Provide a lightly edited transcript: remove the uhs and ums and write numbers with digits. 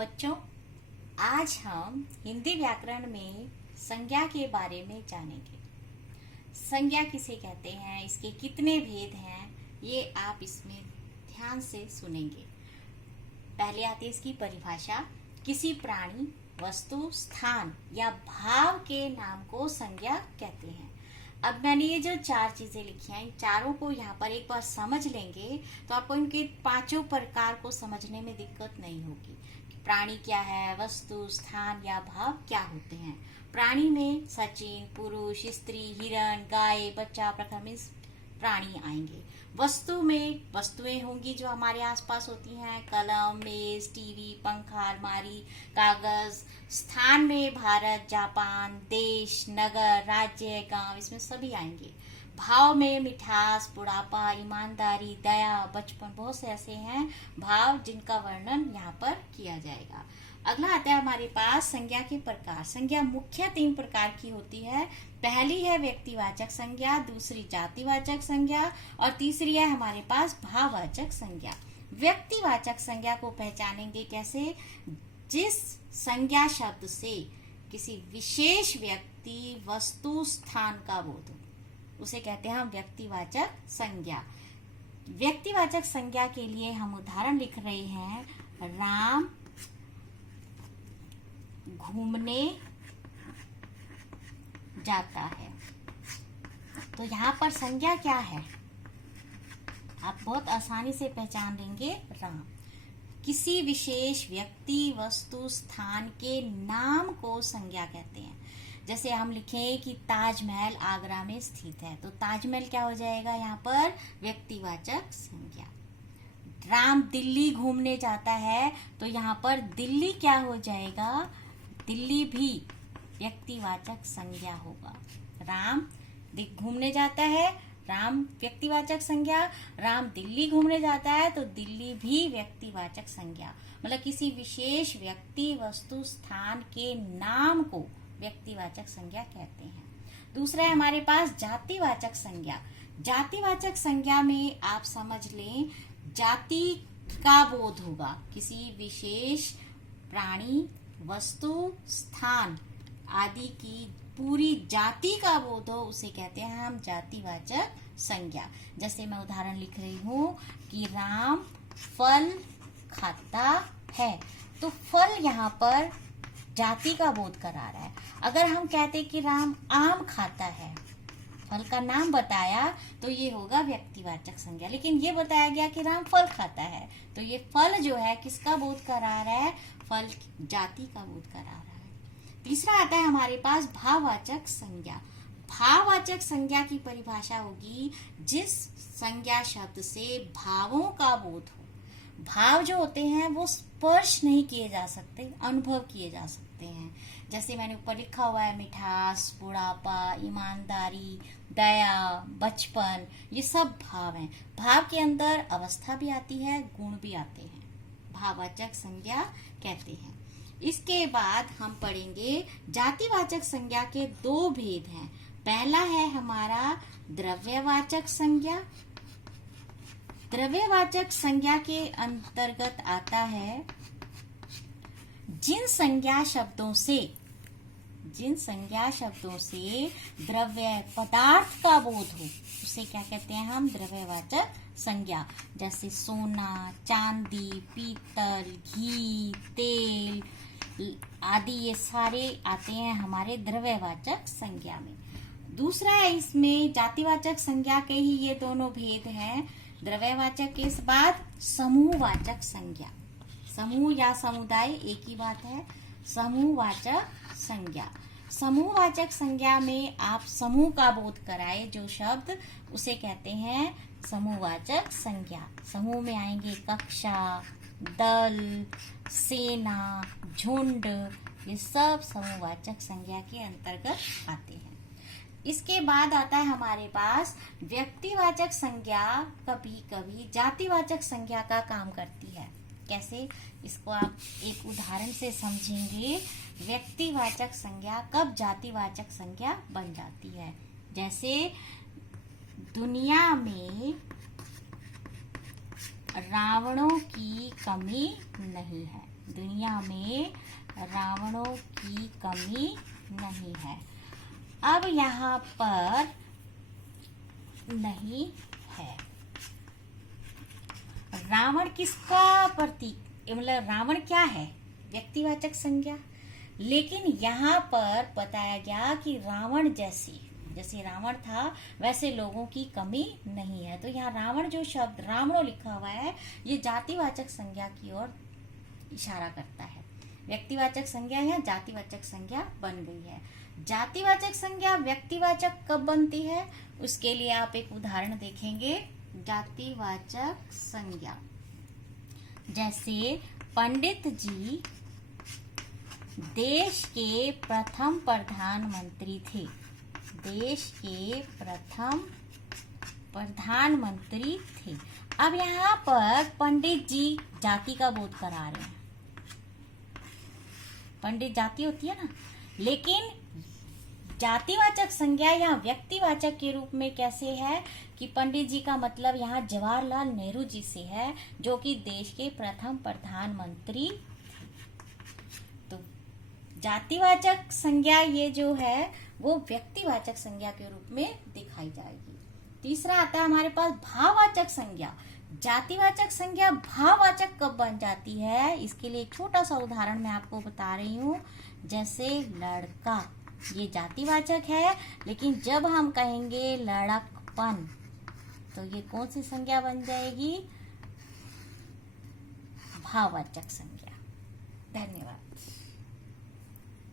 बच्चों, आज हम हिंदी व्याकरण में संज्ञा के बारे में जानेंगे। संज्ञा किसे कहते हैं, इसके कितने भेद हैं, ये आप इसमें ध्यान से सुनेंगे। पहले आती है इसकी परिभाषा। किसी प्राणी, वस्तु, स्थान या भाव के नाम को संज्ञा कहते हैं। अब मैंने ये जो चार चीजें लिखी हैं, इन चारों को यहाँ पर एक बार समझ लेंगे तो आपको इनके पांचों प्रकार को समझने में दिक्कत नहीं होगी। प्राणी क्या है, वस्तु, स्थान या भाव क्या होते हैं। प्राणी में सचिन, पुरुष, स्त्री, हिरण, गाय, बच्चा, प्रथम प्राणी आएंगे। वस्तु में वस्तुएं होंगी जो हमारे आसपास होती हैं, कलम, मेज, टीवी, पंखा, अलमारी, कागज। स्थान में भारत, जापान, देश, नगर, राज्य, गांव, इसमें सभी आएंगे। भाव में मिठास, बुढ़ापा, ईमानदारी, दया, बचपन, बहुत से ऐसे हैं भाव जिनका वर्णन यहाँ पर किया जाएगा। अगला आता है हमारे पास संज्ञा के प्रकार। संज्ञा मुख्य 3 प्रकार की होती है। पहली है व्यक्तिवाचक संज्ञा, दूसरी जातिवाचक संज्ञा और तीसरी है हमारे पास भाववाचक संज्ञा। व्यक्तिवाचक संज्ञा को पहचानेंगे कैसे? जिस संज्ञा शब्द से किसी विशेष व्यक्ति, वस्तु, स्थान का बोध हो, उसे कहते हैं हम व्यक्तिवाचक संज्ञा। व्यक्तिवाचक संज्ञा के लिए हम उदाहरण लिख रहे हैं। राम घूमने जाता है। तो यहाँ पर संज्ञा क्या है, आप बहुत आसानी से पहचान लेंगे। राम किसी विशेष व्यक्ति, वस्तु, स्थान के नाम को संज्ञा कहते हैं। जैसे हम लिखें कि ताजमहल आगरा में स्थित है, तो ताजमहल क्या हो जाएगा यहाँ पर? व्यक्तिवाचक संज्ञा। राम दिल्ली घूमने जाता है, तो यहाँ पर दिल्ली क्या हो जाएगा? दिल्ली भी व्यक्तिवाचक संज्ञा होगा। राम घूमने जाता है, राम व्यक्तिवाचक संज्ञा। राम दिल्ली घूमने जाता है, तो दिल्ली भी व्यक्तिवाचक संज्ञा। मतलब किसी विशेष व्यक्ति, वस्तु, स्थान के नाम को व्यक्तिवाचक संज्ञा कहते हैं। दूसरा है हमारे पास जातिवाचक संज्ञा। जातिवाचक संज्ञा में आप समझ लें, जाति का बोध होगा। किसी विशेष प्राणी, वस्तु, स्थान आदि की पूरी जाति का बोध हो, उसे कहते हैं हम जातिवाचक संज्ञा। जैसे मैं उदाहरण लिख रही हूँ कि राम फल खाता है, तो फल यहाँ पर जाति का बोध करा रहा है। अगर हम कहते कि राम आम खाता है, फल का नाम बताया, तो ये होगा व्यक्तिवाचक संज्ञा। लेकिन ये बताया गया कि राम फल खाता है, तो ये फल जो है किसका बोध करा रहा है? फल जाति का बोध करा रहा है। तीसरा आता है हमारे पास भाववाचक संज्ञा। भाववाचक संज्ञा की परिभाषा होगी जिस संज्ञा शब्द से भावों का बोध हो। भाव जो होते हैं वो स्पर्श नहीं किए जा सकते, अनुभव किए जा सकते हैं। जैसे मैंने ऊपर लिखा हुआ है, मिठास, बुढ़ापा, ईमानदारी, दया, बचपन, ये सब भाव हैं। भाव के अंदर अवस्था भी आती है, गुण भी आते हैं, भाववाचक संज्ञा कहते हैं। इसके बाद हम पढ़ेंगे जातिवाचक संज्ञा के 2 भेद हैं। पहला है हमारा द्रव्यवाचक संज्ञा। द्रव्यवाचक संज्ञा के अंतर्गत आता है जिन संज्ञा शब्दों से द्रव्य पदार्थ का बोध हो, उसे क्या कहते हैं हम? द्रव्यवाचक संज्ञा। जैसे सोना, चांदी, पीतल, घी, तेल आदि, ये सारे आते हैं हमारे द्रव्यवाचक संज्ञा में। दूसरा है इसमें जातिवाचक संज्ञा के ही ये दोनों भेद हैं। द्रव्यवाचक के बाद समूहवाचक संज्ञा। समूह या समुदाय एक ही बात है। समूहवाचक संज्ञा। समूहवाचक संज्ञा में आप समूह का बोध कराए जो शब्द, उसे कहते हैं समूहवाचक संज्ञा। समूह में आएंगे कक्षा, दल, सेना, झुंड, ये सब समूहवाचक संज्ञा के अंतर्गत आते हैं। इसके बाद आता है हमारे पास व्यक्तिवाचक संज्ञा। कभी कभी जातिवाचक संज्ञा का काम करती है। कैसे? इसको आप एक उदाहरण से समझेंगे। व्यक्तिवाचक संज्ञा कब जातिवाचक संज्ञा बन जाती है। जैसे दुनिया में रावणों की कमी नहीं है। दुनिया में रावणों की कमी नहीं है। अब यहाँ पर नहीं है। रावण किसका प्रतीक, मतलब रावण क्या है? व्यक्तिवाचक संज्ञा। लेकिन यहाँ पर बताया गया कि रावण जैसे रावण था वैसे लोगों की कमी नहीं है। तो यहाँ रावण जो शब्द रावणो लिखा हुआ है ये जातिवाचक संज्ञा की ओर इशारा करता है। व्यक्तिवाचक संज्ञा या जातिवाचक संज्ञा बन गई है। जातिवाचक संज्ञा व्यक्तिवाचक कब बनती है उसके लिए आप एक उदाहरण देखेंगे। जातिवाचक संज्ञा, जैसे पंडित जी देश के प्रथम प्रधानमंत्री थे। देश के प्रथम प्रधानमंत्री थे। अब यहाँ पर पंडित जी जाति का बोध करा रहे हैं। पंडित जाति होती है ना, लेकिन जातिवाचक संज्ञा या व्यक्तिवाचक के रूप में कैसे है कि पंडित जी का मतलब यहाँ जवाहरलाल नेहरू जी से है जो कि देश के प्रथम प्रधानमंत्री। तो जातिवाचक संज्ञा ये जो है वो व्यक्तिवाचक संज्ञा के रूप में दिखाई जाएगी। तीसरा आता है हमारे पास भाववाचक संज्ञा। जातिवाचक संज्ञा भाववाचक कब बन जाती है इसके लिए एक छोटा सा उदाहरण मैं आपको बता रही हूँ। जैसे लड़का, ये जातिवाचक है, लेकिन जब हम कहेंगे लड़कपन तो ये कौन सी संज्ञा बन जाएगी? भाववाचक संज्ञा। धन्यवाद।